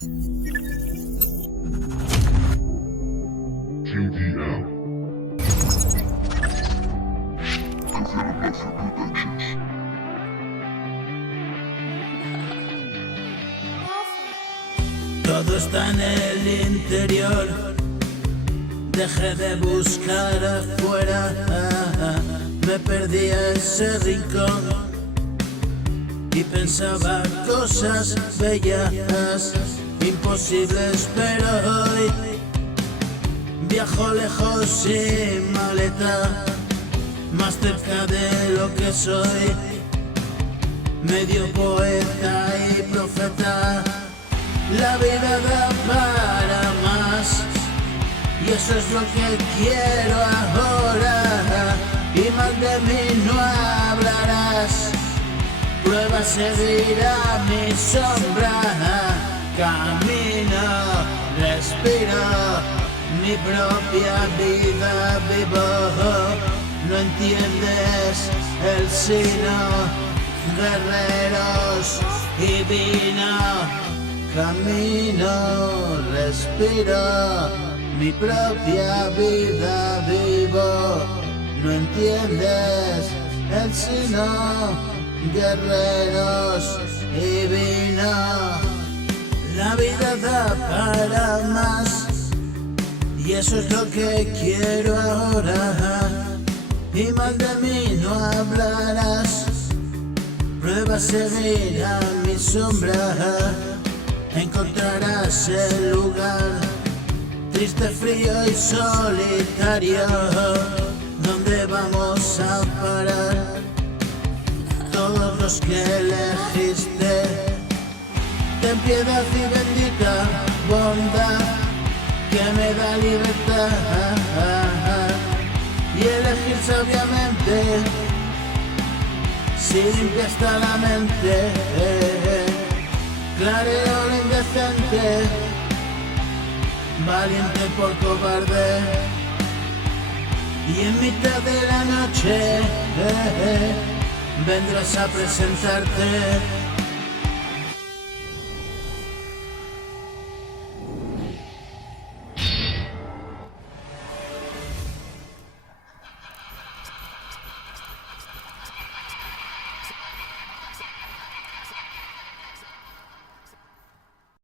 QDM. Productions. Todo está en el interior. Dejé de buscar afuera. Me perdí a ese rincón y pensaba cosas bellas, imposibles, pero hoy viajo lejos sin maleta, más cerca de lo que soy, medio poeta y profeta. La vida da para más y eso es lo que quiero ahora, y mal de mí no hablarás. Prueba seguir a mi sombra, camino, respiro, mi propia vida vivo. No entiendes el sino, guerreros y vino. Camino, respiro, mi propia vida vivo. No entiendes el sino, guerreros y vino. La vida da para más y eso es lo que quiero ahora, y mal de mí no hablarás. Prueba seguir a mi sombra, encontrarás el lugar triste, frío y solitario donde vamos a parar. Todos los que elegiste, ten piedad y bendita bondad que me da libertad, y elegir sabiamente si limpia está la mente. Clareo lo indecente, valiente por cobarde, y en mitad de la noche vendrás a presentarte